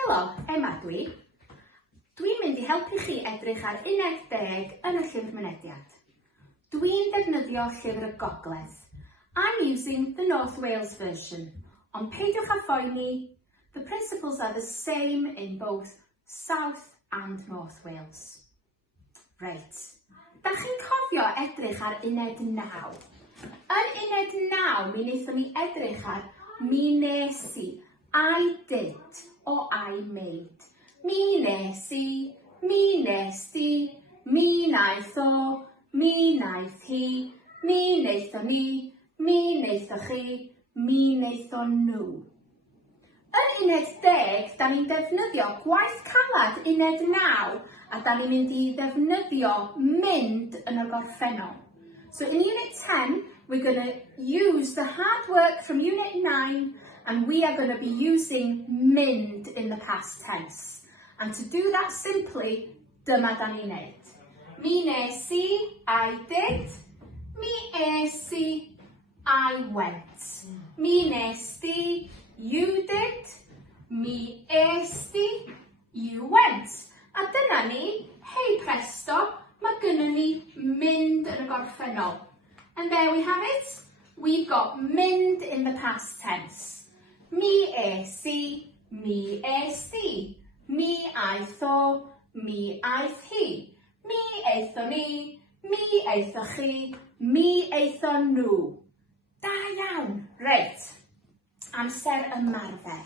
Helo, Emma dwi. Dwi'n mynd i helpu chi edrych ar uned 10 yn y llyfr Mynediad. Dwi'n defnyddio llyfr y Gogledd. I'm using the North Wales version. Ond peidiwch â phoeni, the principles are the same in both South and North Wales. Reit, da chi'n cofio edrych ar uned 9? Yn uned 9, mi wnaethon ni edrych ar mi nes i, I did, o I made. Mi nes i, mi nes di, mi naeth o, mi naeth hi, mi naethon ni, mi naethoch chi, mi naethon nhw. Yn uned 10, da ni'n defnyddio gwaith calad uned 9 a da ni'n mynd i ddefnyddio mynd yn y gorffennol. So in unit 10, we're going to use the hard work from unit 9 and we are going to be using mynd in the past tense. And to do that simply, dyma da ni'n neud. Mi nes I did. Mi es I went. Mi nes di, you did. Mi es di, you went. A dyna ni, hey presto, mae gynnon ni mynd yn y gorffennol. And there we have it. We've got mynd in the past tense. Mi es I, mi es di. Mi aeth o, mi aeth hi. Mi eithon ni, mi eithoch chi, mi eithon nhw. Da iawn. Reit. Amser ymarfer.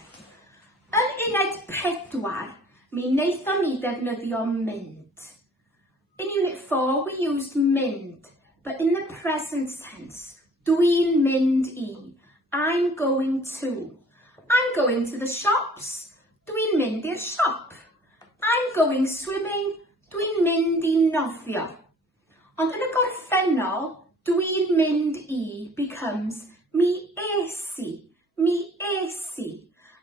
Yn uned 4, mi wnaethon ni defnyddio mynd. In unit 4, we used mynd, but in the present tense, dwi'n mynd I. I'm going to. I'm going to the shops. Dwi'n mynd i'r siop. I'm going swimming. Dwi'n mynd I nofio. Ond yn y gorffennol, dwi'n mynd I becomes mi es I. Mi es I.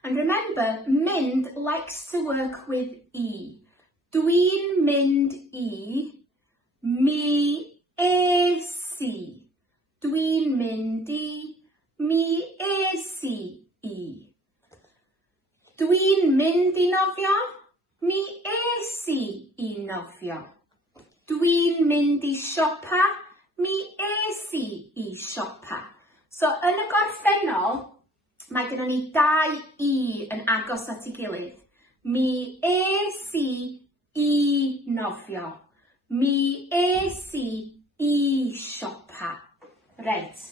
And remember, mynd likes to work with I. Dwi'n mynd I. Mi es I. Dwi'n mynd I. Mi es I. Dwi'n mynd I nofio, mi es I nofio. Dwi'n mynd I siopa, mi es I siopa. So yn y gorffennol, mae gennym ni 2 I yn agos at ei gilydd. Mi es I nofio. Mi es I siopa. Reit,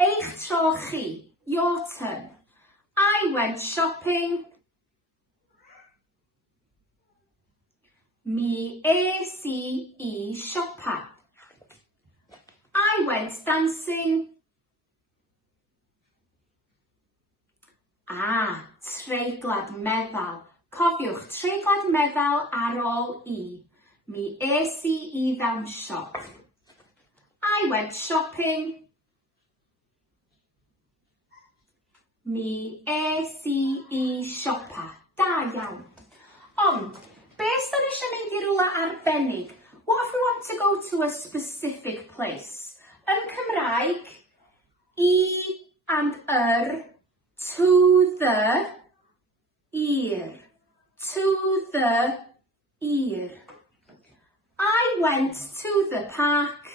eich tro chi, your turn. I went shopping. Mi es I siopa. I went dancing. Treiglad meddal. Cofiwch, treiglad meddal ar ôl I. Mi es I ddawnsio. I went shopping. Mi es I siopa. Da iawn. Ond, beth ydyn ni eisiau mynd I rywle arbennig? What if we want to go to a specific place? Yn Cymraeg, I and to the, i'r. To the, i'r. I went to the park.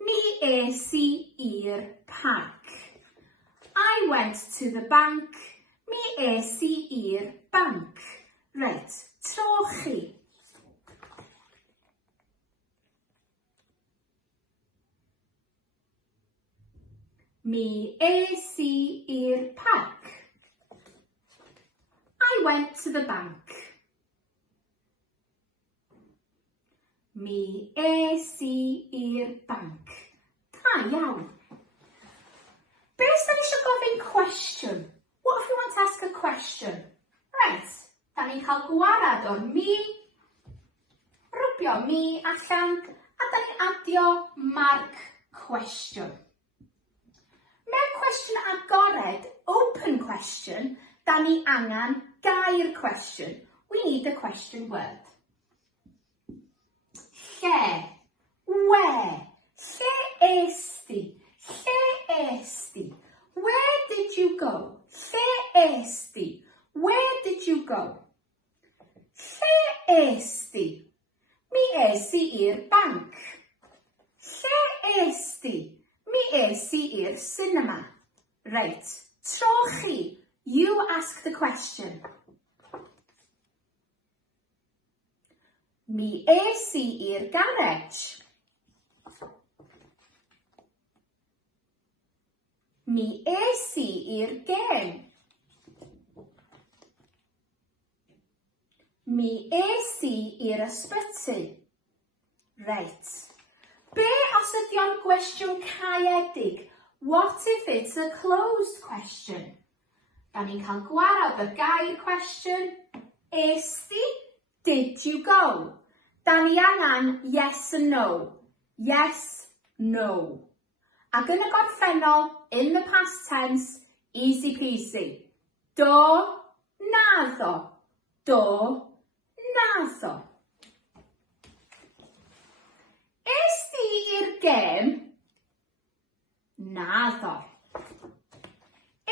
Mi es i'r parc. I went to the bank. Mi es i'r banc. Reit, tro chi. Mi es i'r parc. I went to the bank. Mi es i'r banc. Da iawn. Beth ydyn ni eisiau gofyn cwestiwn? What if we want to ask a question? Right, da ni'n cael gwarad o'r mi, rwbio mi allan, a da ni'n adio marc cwestiwn. Mewn cwestiwn agored, open question, da ni angen gair cwestiwn. We need a question word. Lle, where, lle es di, lle es di. Where did you go? Lle es di? Where did you go? i'r banc. Lle es di? Mi es i i'r cinema. Reit, tro chi. You ask the question. Mi es i i'r garej. Mi es i i'r gem. Mi es i i'r ysbyty. Reit. Be os ydi o'n gwestiwn caeedig? What if it's a closed question? Da ni'n cael gwared y gair cwestiwn. Es di? Did you go? Da ni angen yes and no. Yes, no. Ac yn y gorffennol, in the past tense, easy peasy. Do, naddo. Do, naddo. Es di i'r gem? Naddo.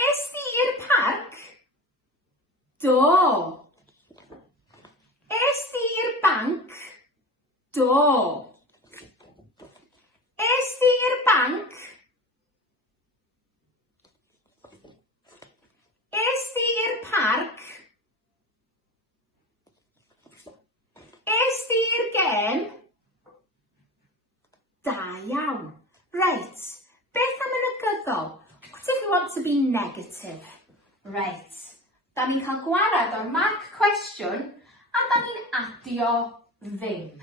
Es di i'r parc? Do. Es di i'r banc? Do. Es di i'r banc? Es di i'r parc? Es di i'r gem? Da iawn. Right. Beth am y negyddol? What if we want to be negative? Right. Da ni'n cael gwared o'r mark cwestiwn a da ni'n adio ddim.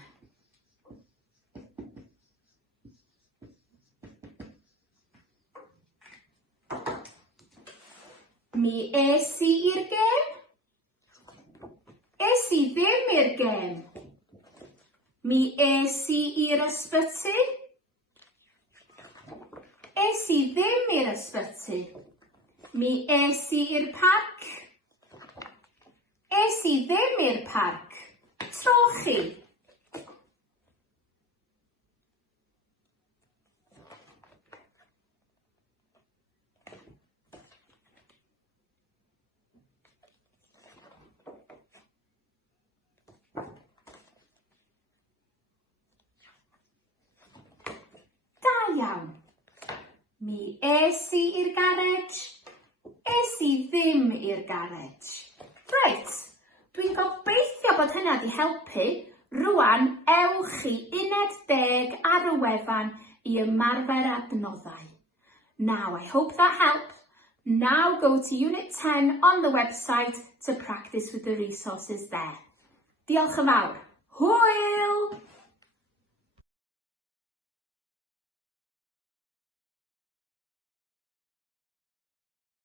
Mi es i i'r gem? Es i ddim i'r gem? Mi es i i'r ysbyty? Es i ddim i'r ysbyty? Mi es i i'r parc? Es i ddim i'r parc? Tro chi. Da iawn. Mi es i i'r garej? Es i ddim i'r garej? Reit, dwi'n gobeithio bod hynna wedi helpu. Rwan, ewch i uned 10 ar y wefan i ymarfer adnoddau. Now, I hope that helped. Now go to Unit 10 on the website to practice with the resources there. Diolch yn fawr. Hwyl!